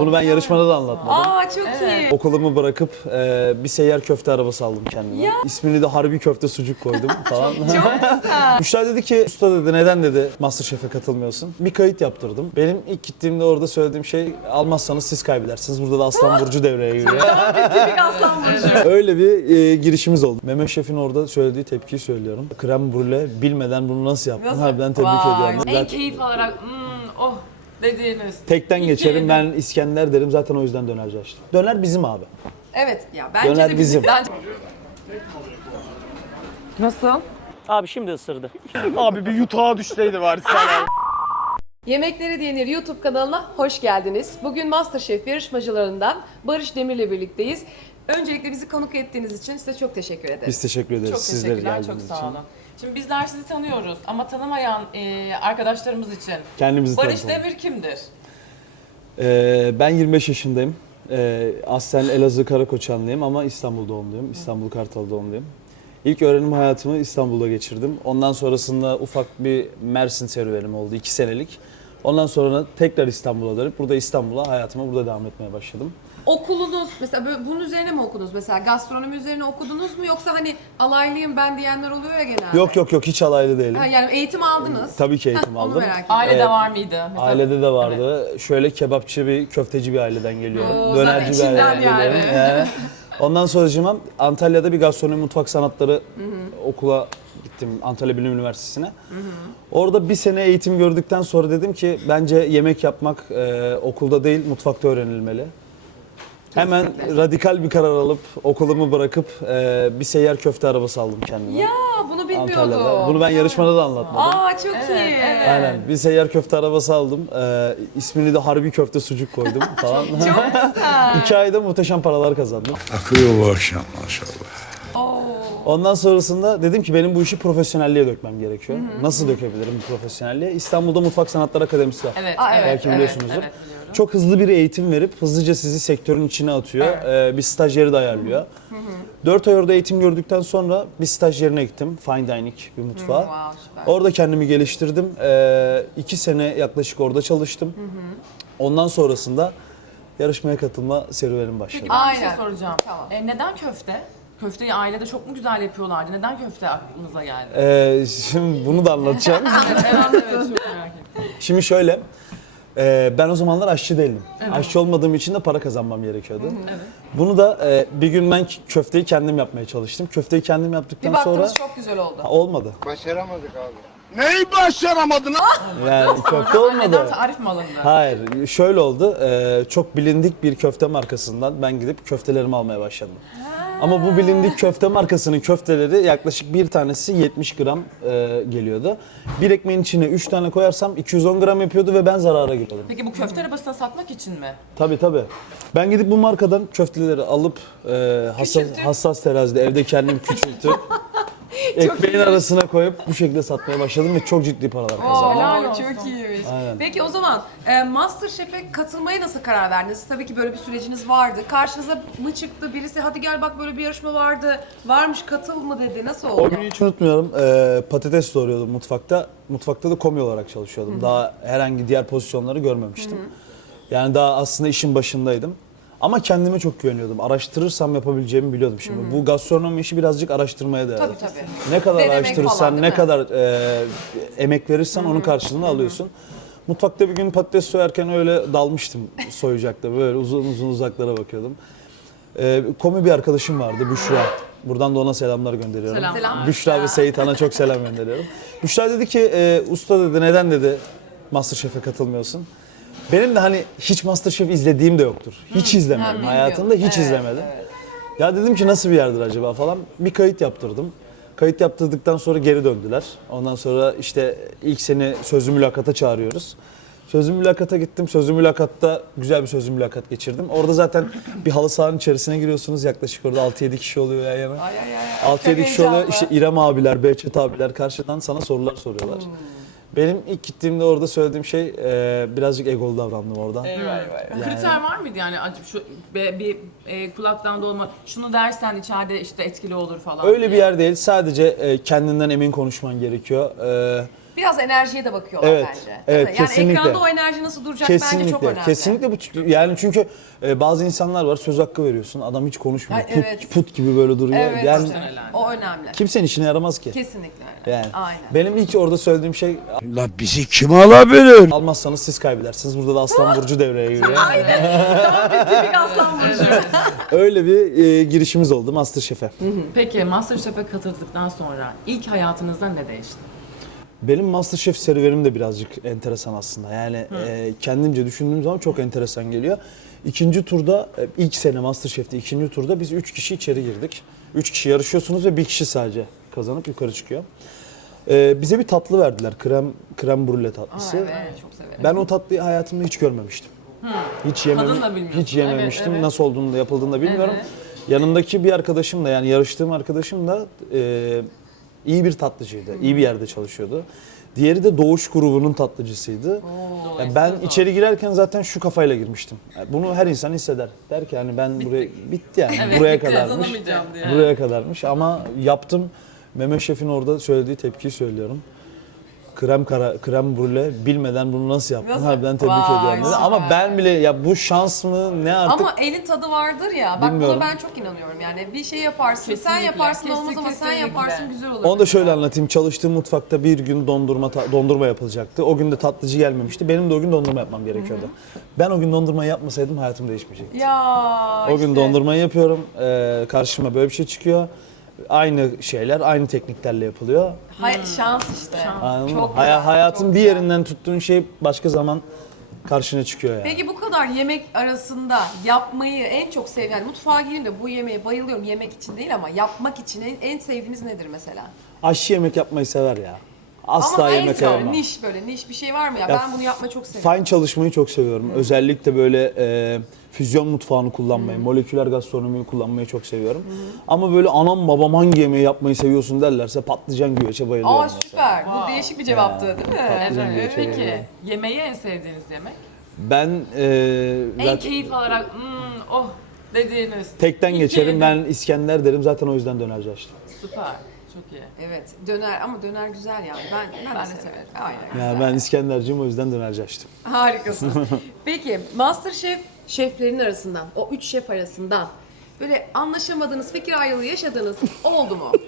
Bunu ben yarışmada da anlatmadım. Aa çok iyi. Okulumu bırakıp e, bir seyyar köfte arabası aldım kendime. Ya. İsmini de harbi köfte sucuk koydum falan. Çok güzel. Müşteri dedi ki usta dedi neden dedi Masterchef'e katılmıyorsun? Bir kayıt yaptırdım. Benim ilk gittiğimde orada söylediğim şey almazsanız siz kaybedersiniz. Burada da Aslan Burcu devreye giriyor. Tipik aslan burcu. Öyle bir e, girişimiz oldu. Mehmet Şef'in orada söylediği tepkiyi söylüyorum. Krem brûle bilmeden bunu nasıl yaptın? Nasıl? Harbiden tebrik Vay. ediyorum. En Zaten keyif alarak hmm, oh dediğiniz. tekten İyi geçerim ben İskender derim zaten o yüzden dönerci açtım. Döner bizim abi. Evet ya bence Döner de bizim. Bence Nasıl? Abi şimdi ısırdı. Abi bir yutağa düşseydi var sen. Yemekleri Denir YouTube kanalına hoş geldiniz. Bugün Masterchef yarışmacılarından Barış Demir'le birlikteyiz. Öncelikle bizi konuk ettiğiniz için size çok teşekkür ederiz. Biz teşekkür ederiz çok sizlere teşekkürler, çok geldiğiniz sağ için. olun. Şimdi bizler sizi tanıyoruz ama tanımayan e, arkadaşlarımız için Kendimizi Barış tanıtalım. Demir kimdir? Ee, ben 25 yaşındayım. Ee, aslen Elazığ Karakoçanlıyım ama İstanbul doğumluyum. İstanbul Kartal doğumluyum. İlk öğrenim hayatımı İstanbul'da geçirdim. Ondan sonrasında ufak bir Mersin serüvenim oldu 2 senelik. Ondan sonra tekrar İstanbul'a dönüp burada İstanbul'a hayatıma burada devam etmeye başladım. Okulunuz mesela böyle bunun üzerine mi okudunuz? Mesela gastronomi üzerine okudunuz mu yoksa hani alaylıyım ben diyenler oluyor ya genelde. Yok yok yok hiç alaylı değilim. Ha, yani eğitim aldınız. Tabii ki eğitim Onu aldım. merak ettim. Ailede Evet. var mıydı? Mesela, Ailede de vardı. Şöyle kebapçı bir, köfteci bir aileden geliyorum. Oo, Dönerci bir zaten içinden aileden yani. geliyorum. Yani. Ondan sonra Antalya'da bir gastronomi mutfak sanatları okula gittim. Antalya Bilim Üniversitesi'ne. Orada bir sene eğitim gördükten sonra dedim ki bence yemek yapmak e, okulda değil mutfakta öğrenilmeli. Hemen radikal bir karar alıp okulumu bırakıp e, bir seyyar köfte arabası aldım kendime. Ya bunu bilmiyordum. Bunu ben yarışmada da anlatmadım. Aa çok Evet, iyi. evet. Aynen. Bir seyyar köfte arabası aldım. Ee, ismini de harbi köfte sucuk koydum falan. Çok güzel. İki ayda muhteşem paralar kazandım. Akıyor bu akşam maşallah. Ondan sonrasında dedim ki benim bu işi profesyonelliğe dökmem gerekiyor. Nasıl dökebilirim bu profesyonelliğe? İstanbul'da Mutfak Sanatları Akademisi var. Evet, Aa, evet, Belki evet, biliyorsunuzdur. evet, biliyorum. Çok hızlı bir eğitim verip hızlıca sizi sektörün içine atıyor. Ee, bir stajyeri de ayarlıyor. 4 ay orada eğitim gördükten sonra bir staj yerine gittim. Fine dining bir mutfağa. Wow, süper. Orada kendimi geliştirdim. Ee, iki sene yaklaşık orada çalıştım. Ondan sonrasında yarışmaya katılma serüvenim başladı. Peki ben bir şey Aynen. soracağım. Tamam. E, neden köfte? Köfteyi ailede çok mu güzel yapıyorlardı? Neden köfte aklınıza geldi? Ee, şimdi bunu da anlatacağım. evet, evet, çok merak ettim. şimdi şöyle, e, ben o zamanlar aşçı değildim. Aşçı olmadığım için de para kazanmam gerekiyordu. Bunu da e, bir gün ben köfteyi kendim yapmaya çalıştım. Köfteyi kendim Bir yaptıktan baktınız sonra çok güzel oldu. Ha, olmadı. Başaramadık abi. Neyi başaramadın? Yani köfte olmadı. Anneden tarif mi alındı? Hayır, şöyle oldu. Ee, çok bilindik bir köfte markasından ben gidip köftelerimi almaya başladım. Ama bu bilindik köfte markasının köfteleri yaklaşık bir tanesi 70 gram e, geliyordu. Bir ekmeğin içine 3 tane koyarsam 210 gram yapıyordu ve ben zarara giriyordum. Peki bu köfte arabasına satmak için mi? Tabii tabii. Ben gidip bu markadan köfteleri alıp e, hassas, hassas terazide evde kendim küçültüp ekmeğin arasına koyup bu şekilde satmaya başladım ve çok ciddi paralar kazandım. helal olsun. çok iyiymiş. Peki o zaman e, Masterchef'e katılmaya nasıl karar verdiniz? Tabii ki böyle bir süreciniz vardı. Karşınıza mı çıktı birisi hadi gel bak böyle bir yarışma vardı. Varmış katıl mı dedi. Nasıl oldu? O günü hiç unutmuyorum. Ee, patates doğruyordum mutfakta. Mutfakta da komi olarak çalışıyordum. Daha herhangi diğer pozisyonları görmemiştim. Yani daha aslında işin başındaydım. Ama kendime çok güveniyordum. Araştırırsam yapabileceğimi biliyordum şimdi. Bu gastronomi işi birazcık araştırmaya değer. Tabii tabii. Ne kadar Denemek araştırırsan, falan, değil ne mi? kadar e, emek verirsen onun karşılığını alıyorsun. Mutfakta bir gün patates soyarken öyle dalmıştım soyacakta. Böyle uzun uzun uzaklara bakıyordum. E, komi bir arkadaşım vardı Büşra. Buradan da ona selamlar gönderiyorum. Selam. Selam. Büşra ve Seyit Han'a çok selam gönderiyorum. Büşra dedi ki e, usta dedi neden dedi Masterchef'e katılmıyorsun? Benim de hani hiç Masterchef izlediğim de yoktur. Hiç izlemedim. bilmiyorum. Hayatımda hiç Evet, izlemedim. Ya dedim ki nasıl bir yerdir acaba falan. Bir kayıt yaptırdım. Kayıt yaptırdıktan sonra geri döndüler. Ondan sonra işte ilk seni sözlü mülakata çağırıyoruz. Sözlü mülakata gittim. Sözlü mülakatta güzel bir sözlü mülakat geçirdim. Orada zaten bir halı sahanın içerisine giriyorsunuz. Yaklaşık orada 6-7 kişi oluyor yan yana. Ay ay ay. 6-7 Çok kişi oluyor. heyecanlı. İşte İrem abiler, Behçet abiler karşıdan sana sorular soruyorlar. Benim ilk gittiğimde orada söylediğim şey e, birazcık egolu davrandım orada. Kriter var mıydı yani acaba şu be- bir e, kulaktan dolma şunu dersen içeride işte etkili olur falan. Öyle bir yer değil. Sadece e, kendinden emin konuşman gerekiyor. E, Biraz enerjiye de bakıyorlar Evet, bence. değil evet, mi? Yani kesinlikle. ekranda o enerji nasıl duracak bence çok önemli. Kesinlikle bu yani çünkü e, bazı insanlar var söz hakkı veriyorsun. Adam hiç konuşmuyor. Ay, put, evet. put gibi böyle duruyor. Evet yani işte. O önemli. kimsenin işine yaramaz ki. Kesinlikle öyle. Yani Aynen. benim ilk orada söylediğim şey La bizi kim alabilir? almazsanız siz kaybedersiniz. Burada da Aslan Burcu devreye giriyor. Tipik aslan burcu. Öyle bir e, girişimiz oldu Masterchef'e. Peki Masterchef'e katıldıktan sonra ilk hayatınızda ne değişti? Benim Masterchef serüvenim de birazcık enteresan aslında. Yani e, kendimce düşündüğüm zaman çok enteresan geliyor. İkinci turda, e, ilk sene Masterchef'te ikinci turda biz üç kişi içeri girdik. Üç kişi yarışıyorsunuz ve bir kişi sadece kazanıp yukarı çıkıyor. E, bize bir tatlı verdiler. Krem krem brûlée tatlısı. evet çok severim. Ben o tatlıyı hayatımda hiç görmemiştim. Hiç yemem, Tadını da bilmiyorsun. hiç yememiştim. Evet, evet. Nasıl olduğunu da yapıldığını da bilmiyorum. Evet. Yanındaki bir arkadaşım da yani yarıştığım arkadaşım da e, iyi bir tatlıcıydı. İyi bir yerde çalışıyordu. Diğeri de Doğuş grubunun tatlıcısıydı. Yani ben içeri girerken zaten şu kafayla girmiştim. Yani bunu her insan hisseder. Der ki hani ben buraya bitti yani Evet, buraya kadarmış. kazanamayacağım diye. Buraya kadarmış ama yaptım. Mehmet Şef'in orada söylediği tepkiyi söylüyorum. Krem kara, krem brûle bilmeden bunu nasıl yaptın? Nasıl? Harbiden tebrik Vay, ediyorum dedi. süper. Ama ben bile ya bu şans mı ne artık Ama elin tadı vardır ya. Bak Bilmiyorum. buna ben çok inanıyorum. Yani bir şey yaparsın, sen Kesinlikle, yaparsın olmaz ama sen kesinlikle. yaparsın güzel olur. Onu da şöyle anlatayım. Çalıştığım mutfakta bir gün dondurma ta- dondurma yapılacaktı. O gün de tatlıcı gelmemişti. Benim de o gün dondurma yapmam gerekiyordu. Ben o gün dondurmayı yapmasaydım hayatım değişmeyecekti. Ya O gün işte. dondurmayı yapıyorum. Ee, karşıma böyle bir şey çıkıyor. Aynı şeyler, aynı tekniklerle yapılıyor. Hay- şans işte. Anladın mı? Çok Hay- güzel, hayatın çok bir güzel. yerinden tuttuğun şey başka zaman karşına çıkıyor yani. Peki bu kadar yemek arasında yapmayı en çok sev yani mutfağa gireyim de bu yemeğe bayılıyorum yemek için değil ama yapmak için en, en sevdiğiniz nedir mesela? Aşçı yemek yapmayı sever ya. Asla ama en yemek zor, ayırmam. niş böyle niş bir şey var mı ya? Ya ben bunu yapmayı çok seviyorum. Fine çalışmayı çok seviyorum. Özellikle böyle e, füzyon mutfağını kullanmayı, moleküler gastronomiyi kullanmayı çok seviyorum. Ama böyle anam babam hangi yemeği yapmayı seviyorsun derlerse patlıcan güveçe bayılıyorum. Aa mesela. süper. Bu değişik bir cevaptı değil mi? Patlıcan Evet. güveçe Peki bayılıyorum. yemeği en sevdiğiniz yemek? Ben e, En zaten keyif alarak hmm, oh dediğiniz. tekten İlk geçerim. Ben İskender derim zaten o yüzden dönerci açtım. Süper. Çok iyi. Evet döner ama döner güzel yani. Ben, ben, Ben de severim. severim. Aynen. Yani ben İskenderciyim o yüzden dönerci açtım. Harikasın. Peki Masterchef şeflerin arasından, o üç şef arasından böyle anlaşamadığınız, fikir ayrılığı yaşadığınız oldu mu?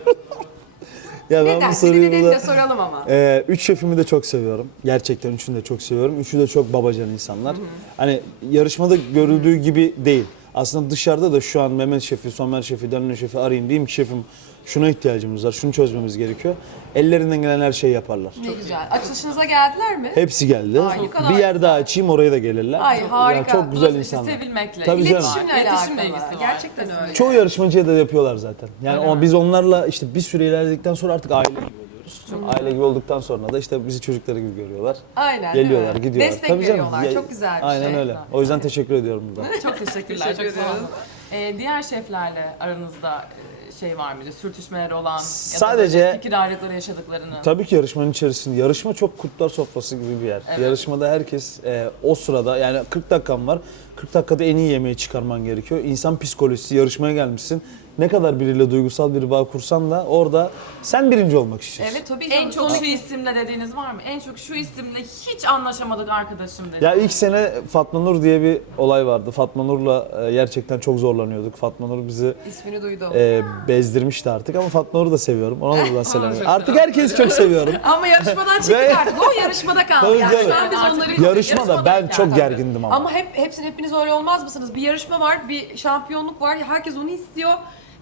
Ya ben Neden? bu soruyu de de soralım ama. Ee, üç şefimi de çok seviyorum. Gerçekten üçünü de çok seviyorum. Üçü de çok babacan insanlar. Hani yarışmada görüldüğü gibi değil. Aslında dışarıda da şu an Mehmet Şef'i, Somer Şef'i, Danilo Şef'i arayayım diyeyim ki şefim şuna ihtiyacımız var, şunu çözmemiz gerekiyor. Ellerinden gelen her şeyi yaparlar. Ne güzel. Açılışınıza geldiler mi? Hepsi geldi. Ay, ne kadar bir yer daha açayım oraya da gelirler. Ay, Çok- harika. Yani çok güzel Burası insanlar. Sevilmekle. Tabii canım. İletişimle İletişimle alakalı. ilgisi var. Gerçekten öyle. Çoğu yarışmacıya da yapıyorlar zaten. Yani o, biz onlarla işte bir süre ilerledikten sonra artık aile gibi oluyoruz. Aile gibi olduktan sonra da işte bizi çocukları gibi görüyorlar. Aynen. Geliyorlar, gidiyorlar. Destek Tabii canım. veriyorlar. Ya- Çok güzel bir Aynen şey. öyle. O yüzden teşekkür ediyorum burada. Çok teşekkürler. Teşekkür çok sağ olun. Ee, diğer şeflerle aranızda e, şey var mıydı? Sürtüşmeleri olan ya da Sadece- fikir ayrılıkları yaşadıklarını. Tabii ki yarışmanın içerisinde. Yarışma çok kurtlar sofrası gibi bir yer. Evet. Yarışmada herkes e, o sırada yani 40 dakikan var. 40 dakikada en iyi yemeği çıkarman gerekiyor. İnsan psikolojisi yarışmaya gelmişsin. Ne kadar biriyle duygusal bir bağ kursan da orada sen birinci olmak istiyorsun. Evet tabii En canım. çok şu isimle dediğiniz var mı? En çok şu isimle hiç anlaşamadık arkadaşım dedi. Ya ilk sene Fatma Nur diye bir olay vardı. Fatma Nur'la e, gerçekten çok zorlanıyorduk. Fatma Nur bizi İsmini duydum. e, bezdirmişti artık ama Fatma Nur'u da seviyorum. Ona da buradan selam. Artık herkesi çok seviyorum. Ama yarışmadan çıktık Ve- artık. O yarışmada kaldı. Tabii Yani canım. şu an biz Artık onları Yarışmada ben çok tabii. gergindim ama. Ama hep hepsinin hepiniz öyle olmaz mısınız? Bir yarışma var, bir şampiyonluk var. Herkes onu istiyor.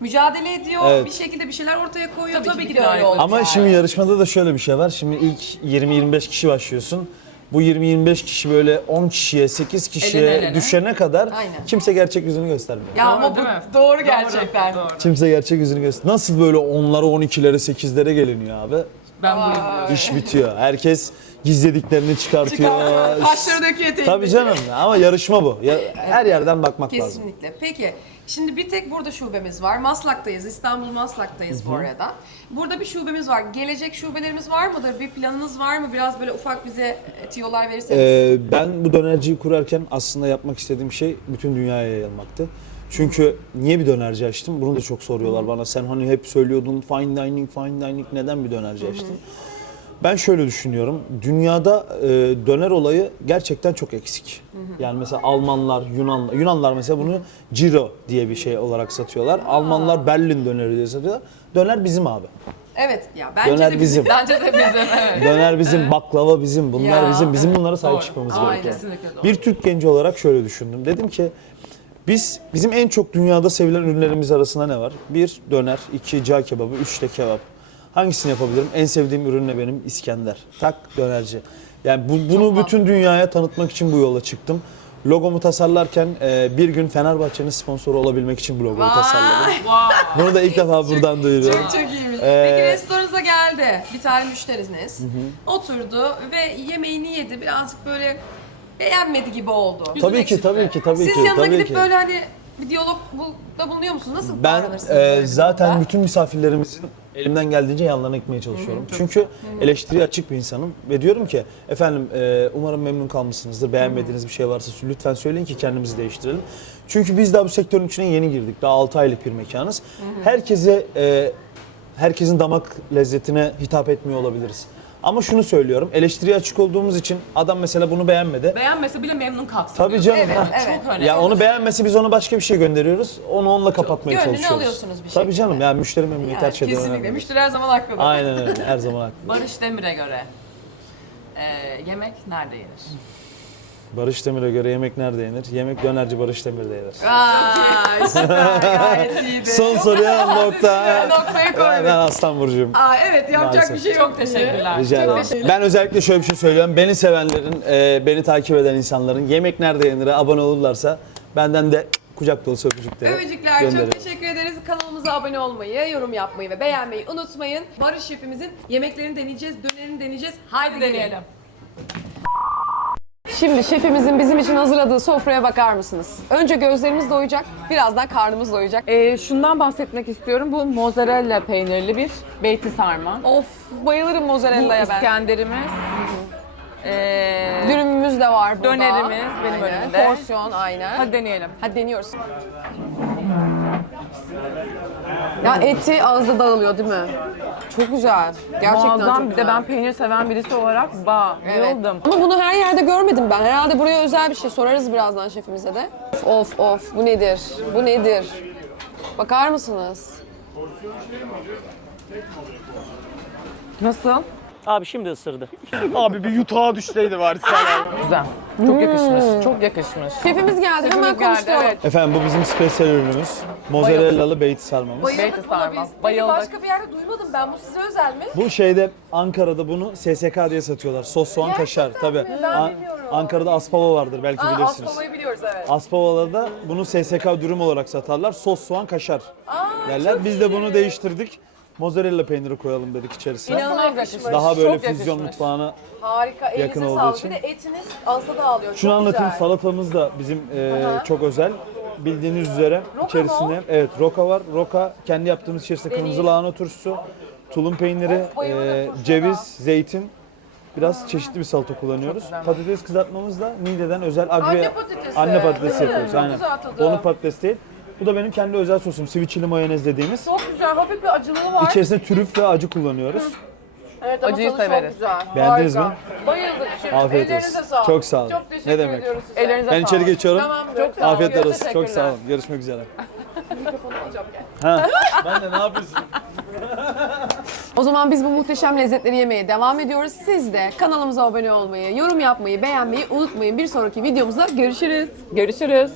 Mücadele ediyor. Evet. Bir şekilde bir şeyler ortaya koyuyor. Tabii Tabii, ki de öyle olacak. Ama yani. şimdi yarışmada da şöyle bir şey var. Şimdi ilk 20-25 kişi başlıyorsun. Bu 20-25 kişi böyle 10 kişiye, 8 kişiye Elene elene. düşene kadar Aynen. kimse gerçek yüzünü göstermiyor. Ya Doğru, ama bu değil mi? doğru gerçekten. Doğru. Kimse gerçek yüzünü göster. Nasıl böyle 10'lara, 12'lere, 8'lere geliniyor abi? Ben buyum diyor. İş bitiyor. Herkes gizlediklerini çıkartıyor. Kaşları döküyor eteğinde. Tabii canım ama yarışma bu. Ya, her yerden bakmak lazım. Kesinlikle. Peki şimdi bir tek burada şubemiz var. Maslak'tayız. İstanbul Maslak'tayız bu arada. Burada bir şubemiz var. Gelecek şubelerimiz var mıdır? Bir planınız var mı? Biraz böyle ufak bize tiyolar verirseniz. Ee, ben bu dönerciyi kurarken aslında yapmak istediğim şey bütün dünyaya yayılmaktı. Çünkü niye bir dönerci açtım? Bunu da çok soruyorlar bana. Sen hani hep söylüyordun fine dining, fine dining neden bir dönerci açtın? Ben şöyle düşünüyorum. Dünyada e, döner olayı gerçekten çok eksik. Yani mesela Almanlar, Yunanlar, Yunanlar mesela bunu Ciro diye bir şey olarak satıyorlar. Almanlar Berlin döneri diye satıyorlar. Döner bizim abi. Evet ya bence Döner de bizim. Bence de bizim evet. Döner bizim, baklava bizim, bunlar Ya. bizim. Bizim bunlara sahip Doğru. çıkmamız Aynen, gerekiyor. kesinlikle doğru. Bir Türk genci olarak şöyle düşündüm. Dedim ki biz bizim en çok dünyada sevilen ürünlerimiz arasında ne var? Bir döner, iki cağ kebabı, üç de kebap. Hangisini yapabilirim? En sevdiğim ürün ne benim? İskender. Tak dönerci. Yani bu- bunu bütün dünyaya tanıtmak için bu yola çıktım. Logomu tasarlarken e, bir gün Fenerbahçe'nin sponsoru olabilmek için bu logoyu tasarladım. Wow. Bunu da ilk defa buradan duyuruyorum. Çok çok iyiymiş. Ee, Peki restoranınıza geldi. Bir tane müşteriniz. Oturdu ve yemeğini yedi. Birazcık böyle beğenmedi gibi oldu. Tabii ki, tabii ki, tabii Siz ki. yanına tabii gidip ki. böyle hani bir diyalog da bulunuyor musunuz? Nasıl Ben davranırsınız e, böyle bir zaten durumda? bütün misafirlerimizin elimden geldiğince yanlarına gitmeye çalışıyorum. Çünkü eleştiriye açık bir insanım ve diyorum ki efendim e, umarım memnun kalmışsınızdır. Beğenmediğiniz bir şey varsa lütfen söyleyin ki kendimizi değiştirelim. Çünkü biz daha bu sektörün içine yeni girdik. Daha 6 aylık bir mekanız. Herkese e, herkesin damak lezzetine hitap etmiyor olabiliriz. Ama şunu söylüyorum. Eleştiriye açık olduğumuz için adam mesela bunu beğenmedi. Beğenmese bile memnun kalksın. Tabii diyorsun. canım. Evet, ha. evet. Çok önemli. Ya onu beğenmesi biz onu başka bir şey gönderiyoruz. Onu onunla kapatmaya Gönlünü çalışıyoruz. alıyorsunuz bir Tabii şekilde. canım yani müşteri memnuniyeti her şeyden kesinlikle. önemli. Müşteri her zaman haklıdır. Aynen öyle. Her zaman haklı. Barış Demir'e göre e, yemek nerede yenir? Barış Demir'e göre yemek nerede yenir? Yemek dönerci Barış Demir'de yenir. Vay süper gayet iyiydi. Son soruya nokta. Noktayı Ben, koyduk. ben Aslan Burcu'yum. Aa, evet yapacak Maalesef. bir şey yok. Teşekkürler. Rica ederim. Ben özellikle şöyle bir şey söylüyorum. Beni sevenlerin, e, beni takip eden insanların yemek nerede yenir'e abone olurlarsa benden de kucak dolusu öpücükleri Övücükler gönderirim. çok teşekkür ederiz. Kanalımıza abone olmayı, yorum yapmayı ve beğenmeyi unutmayın. Barış şefimizin yemeklerini deneyeceğiz, dönerini deneyeceğiz. Haydi Deneyelim. Şimdi şefimizin bizim için hazırladığı sofraya bakar mısınız? Önce gözlerimiz doyacak, birazdan karnımız doyacak. Ee, şundan bahsetmek istiyorum. Bu mozzarella peynirli bir beyti sarma. Of bayılırım Bu mozzarella'ya ben. İskenderimiz. Ee, Dürümümüz de var burada. Dönerimiz benim Aynen. önümde. Porsiyon aynen. hadi deneyelim. Hadi deniyoruz. Ya eti ağızda dağılıyor değil mi? Çok güzel. Gerçekten Muazzam. çok Bir güzel. de ben peynir seven birisi olarak Evet. bayıldım. Ama bunu her yerde görmedim ben. Herhalde buraya özel bir şey. Sorarız birazdan şefimize de. Of of bu nedir? Bu nedir? Bakar mısınız? Nasıl? Abi şimdi ısırdı. Abi bir yutağa düşseydi var sana. Güzel. Çok yakışmış. Çok yakışmış. Şefimiz geldi. Hemen geldi, evet. Efendim bu bizim spesiyel ürünümüz. Mozzarellalı beyti sarmamız. Beyti. Peki Bayıldık. başka bir yerde duymadım ben. Bu size özel mi? Bu şeyde Ankara'da bunu SSK diye satıyorlar. Sos, soğan, kaşar. Tabii. mi? Ben An- bilmiyorum. Ankara'da Aspava vardır belki Aa, bilirsiniz. Aspava'yı biliyoruz evet. Aspavalarda bunu SSK dürüm olarak satarlar. Sos, soğan, kaşar derler. Biz de bunu değiştirdik. Mozzarella peyniri koyalım dedik içerisine. İnanılmaz yakışmış. Daha böyle Çok füzyon yakışmış. mutfağına. Harika. Elinize yakın olduğu sağlık. için. Bir de etiniz ağızda dağılıyor. Şunu Çok anlatayım. güzel. Salatamız da bizim e, Aha. çok özel. Bildiğiniz üzere Roka içerisinde mı evet roka var. Roka kendi yaptığımız içerisinde kırmızı Deneyeyim. lahana turşusu, tulum peyniri, Of, bayılırım e, turşuya. ceviz, zeytin. Biraz çeşitli bir salata kullanıyoruz. Patates kızartmamız da Niğde'den özel agri Anne patatesi. anne patatesi Değil mi? yapıyoruz. Çok Aynen. güzel tadı. Donuk patates değil. Bu da benim kendi özel sosum. Chili mayonez dediğimiz. Çok güzel. Hafif bir acılığı var. İçerisinde trüf ve acı kullanıyoruz. Evet ama Acıyı tadı severiz. çok güzel. Beğendiniz Harika. mi? Bayıldık şimdi. Afiyet Ellerinize olsun. sağlık. Çok sağ olun. Çok teşekkür Ne demek? ediyoruz size. Ellerinize Ben içeri geçiyorum. Tamamdır. Çok sağ olun. Afiyetler olsun. Çok sağ olun. Görüşmek üzere. Ha, ben de ne yapıyorsun? O zaman biz bu muhteşem lezzetleri yemeye devam ediyoruz. Siz de kanalımıza abone olmayı, yorum yapmayı, beğenmeyi unutmayın. Bir sonraki videomuzda görüşürüz. Görüşürüz.